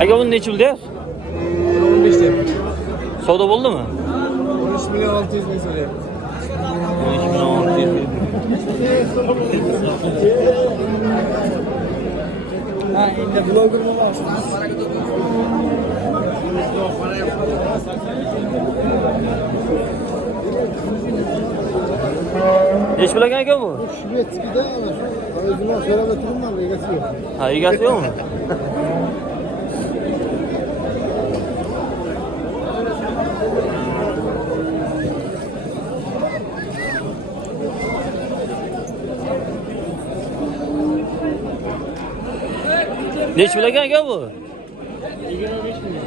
Aka buni necha pul deyapsiz? 15 deb. Savdo bo'ldimi? 13 milyon 600 ming so'rayapti. 13 milyon 600 ming. Ha, endi bloger bo'lmoqchi. Necha pul aka bu? Shvetskida o'zimdan so'rab turibman, egasi yo'q. Ha, egasi yo'qmi? Necha pul aka bu? 25 milyon.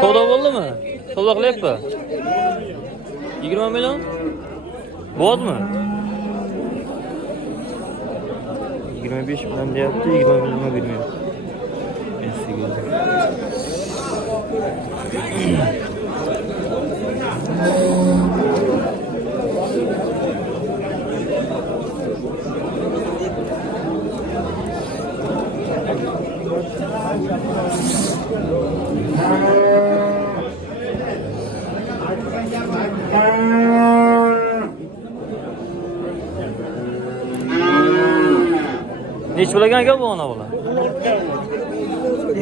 Savdo bo'ldimi? Savdo qilyapti. 20 million? Bo'ldimi? 25 million deyapti, 20 million bermayapti. Neç pulga aka bu ona bola?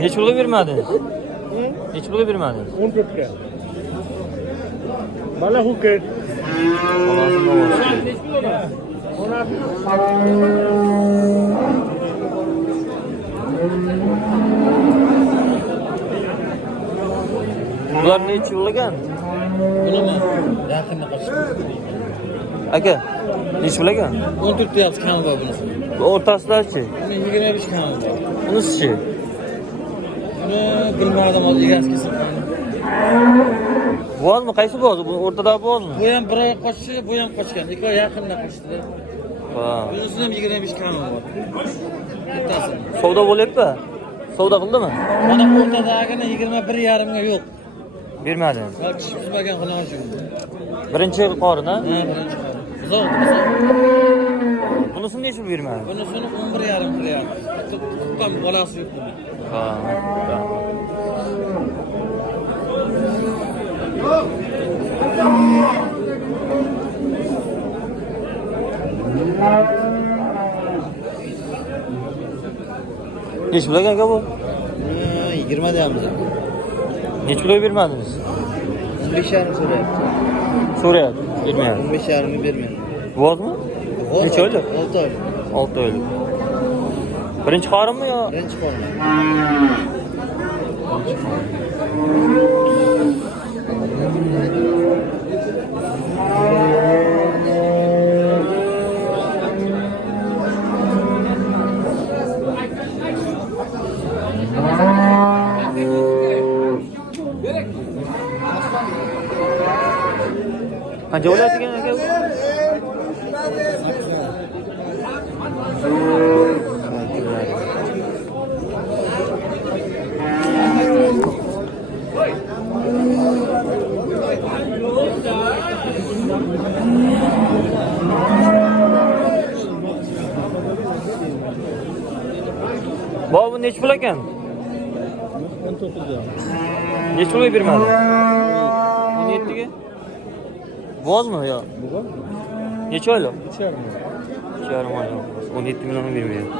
Neç pulga bermadingiz? Neç pulga bermadingiz? 14 lira. Bala huket. Bolasini olsun. Bular neç pulga? Bilimi? Yaqinda qochdi. Aka, neç pulga? 14 deyapti kam bor bunisi. O'rtasidachi? Buni 25 kam bor. Bunisi-chi? Buni bilmadim, hozir egasi kelsin. Bo'zdimi? Qaysi bo'z? Bu o'rtadagi bo'zmi? Bu ham bir oy qochdi, bu ham qochgan. Ikkovi yaqinda qochdi. Ha. Bunisi ham 25 kam bor. Bittasi. Savdo bo'lyapti? Savdo qildimi? Mana o'rtadagini 21,5 ga yo'q. Bermadim. Balki buzmagan xiloj. Birinchi qorin, ha? Ha, birinchi qorin. Uzoq. Bunisini necha pul bermadi? Bunisini 11,5 qilyapti. Tuqqan bolasi yo'q buni. Ha. Necha pul aka bu? 20 deyapmiz. Necha pulga bermadingiz? 15,5 so'rayapti. So'rayapti, bermayapti. 15,5 bermayapti. Bo'zdimi? Necha oylik? 6 oylik. 6 oylik. Birinchi qorinmi yo? Birinchi qorin. Qancha bo'ladi degan aka bu? Bu necha pul ekan? 19 deyapti. Necha pulga bermadi? 17 ga? Bo'zdimi yo? Bu? Necha oylik? 3,5. 2,5 oylik. 17 million bermayapti.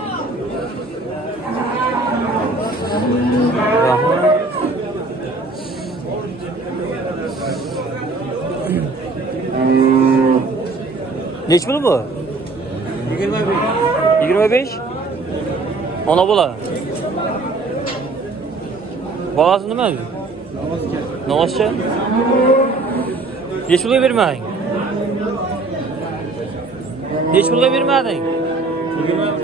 Necha pul bu? 25. 25? Ona bola. Bolasi nima? Novoscha. Necha pulga bermading? Necha pulga bermading? 20 million.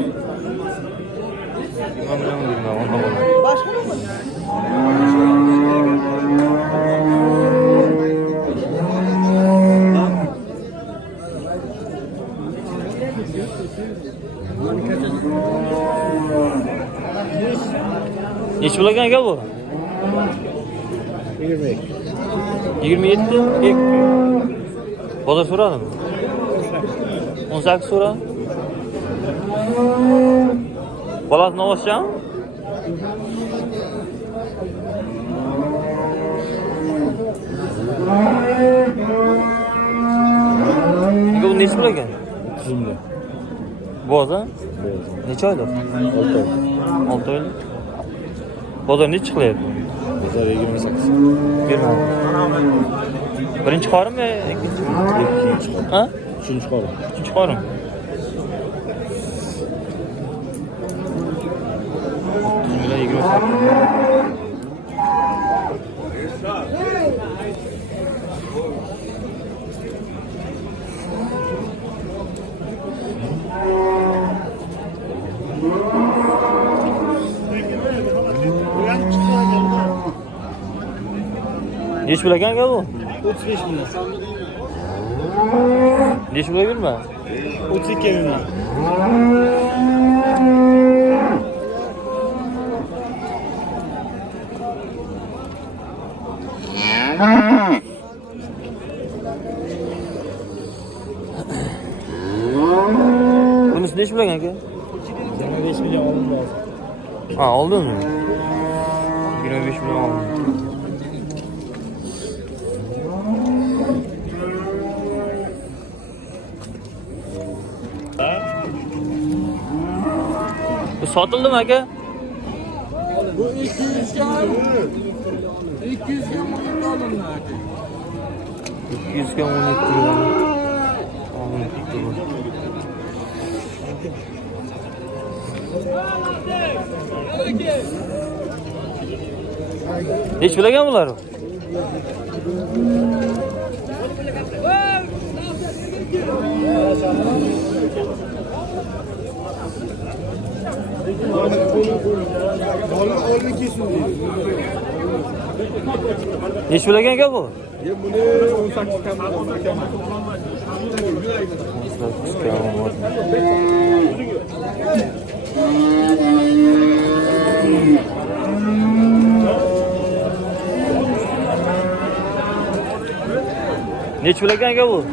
20 million berma, ona bola. Necha pul ekan aka bu? 20. 27. Bola so'radimi? 18 so'radi. Bolasi novoschami? Bu nechi pul ekan? 30 milyon. Boz ha? Necha oylik? 6 oylik. Bozor nechi qilyapti? Bozor 28. Bermadi. Birinchi qorinmi, ikkinchimi? Ikkinchi qorin. Ha? Uchinchi qorin. Uchinchi qorin. Jumla 28. Neç pul ekan bu? 35 milyon. Neç pul berma? 32 milyon. Bunisi neç pul ekan aka? 25 milyon alım lazım. Ha, aldın mı? 25 milyon aldım. Bu satıldı mı aka? Bu 200 gram. 200 gram alın. 200 gram 12 lira. Hiç bilegan bular? Hiç bilegan aka bu? Bunu 18 gram. 18 gram var. Neç bilegan aka bu?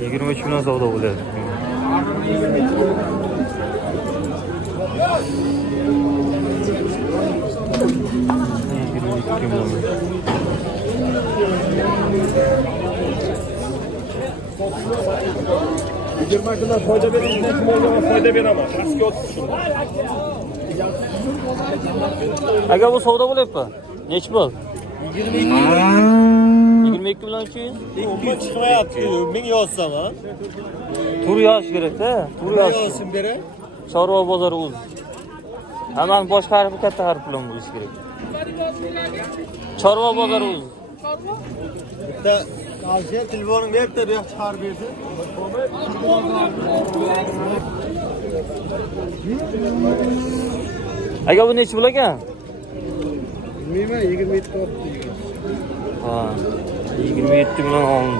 23 milyon savdo bo'ladi. Yigirma kundan foyda berishdan foyda beraman. Pastga o'tib shuni. Aka bu savdo bo'lyapti. Nech pul? 22 milyon 200. 200 chiqmayapti. Men yozsam ha. Tur yozish kerak-da. Tur yozish. Yozsin bera. Chorva bozori o'zi. Hamma boshqa harfi katta harf bilan bo'lishi kerak. Chorva bozori o'zi. Bitta qalsha telefonim beribdi, bu yoq chiqarib berdi. Aka bu nechi pul ekan? Bilmayman, 27 topdi. Ha. 27 milyon oldi.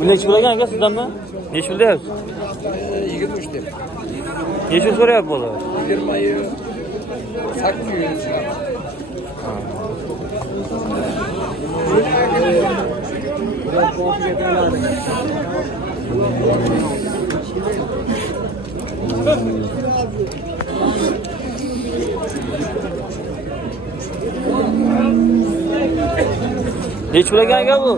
Bu nechi pul ekan aka sizdanmi? Nechi pul deyapsiz? 23 deb. Nechi so'rayapti bola? 20'yi 800 çıkar. Nechi pul ekan aka bu?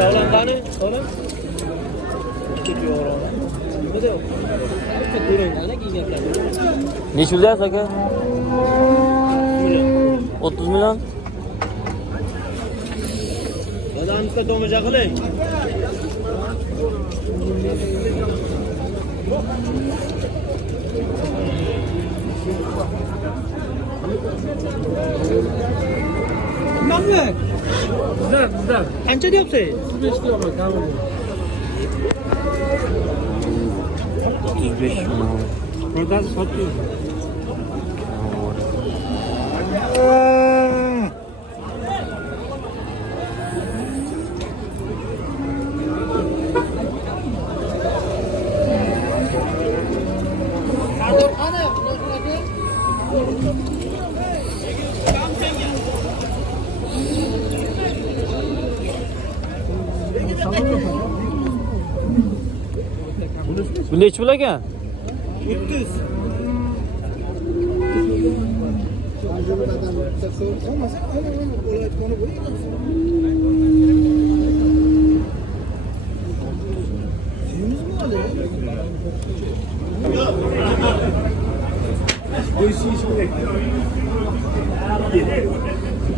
Kavlandani, oğlum. Gidiyor oraya. Ne diyor? Durayın, giyecekler. Nechi pul deyapsiz aka? 30 milyon. Adamsa domaca qiling. Nima? Bizdan. Qancha deyapsiz? 35 deyapman, kamida. 35 milyon. Buradan satıyoruz. Bu nechi pul ekan? 300.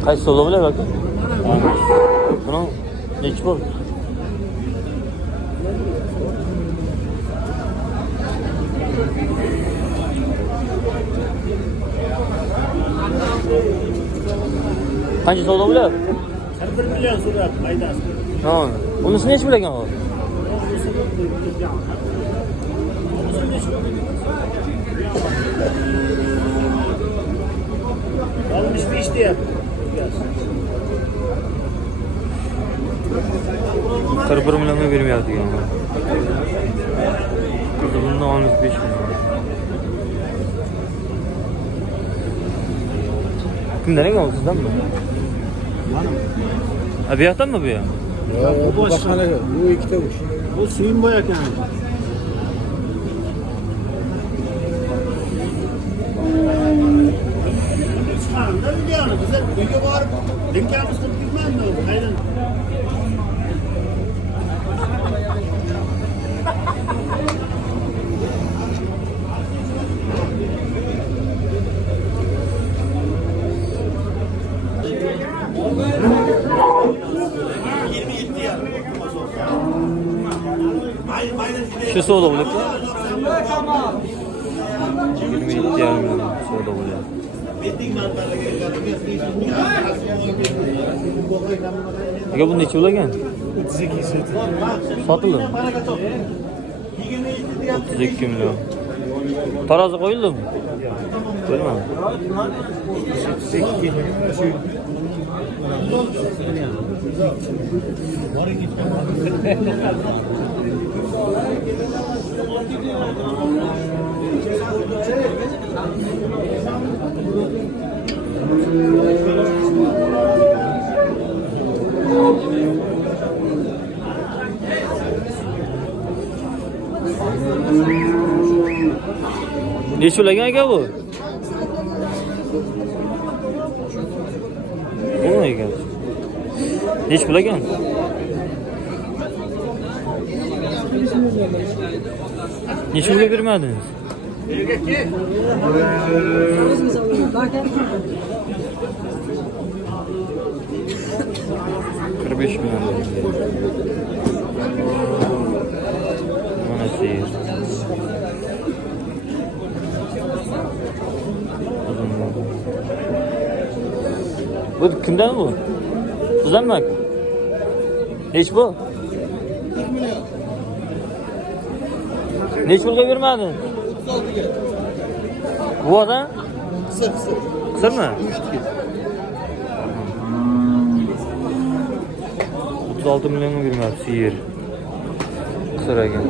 Qaysi savdo bo'lar aka? Buni nechi pul? Qancha savdo bo'lar? 1 million so'rab maydasi. Ha, unisi nechi pul ekan u? 65 deyapti. 41 millionga bermayapti ekan. Bundan 65 million. Kimdan ekan u, sizdanmi? Ha, bu yoqdanmi bu ya? Bu boshqa. Bu ikkita uch. Bu Suyinboy ekan. Chiqarimda videoni biz uyga borib linkamiz qilib ketmaydi u. Aynan. Şu savdo bo'lyapti. 27 yarim million savdo bo'lyapti. Aka bu necha pul ekan? 32 Sotildimi? 32 million. Tarozi qo'yildimi? Qo'yilmadi. 32 shu Necha pul ekan aka bu? Nima ekan? Necha pul ekan? Necha pulga bermadingiz? 45 million. Mana seyir. Bu kimdan bu? Sizdanmi aka? Nechi bu? 1 million. Nechi pulga bermadin? 36 ga. Bu odam? Qisir. Qisirmi? 36 millionga bermayapti yer. Qisir ekan.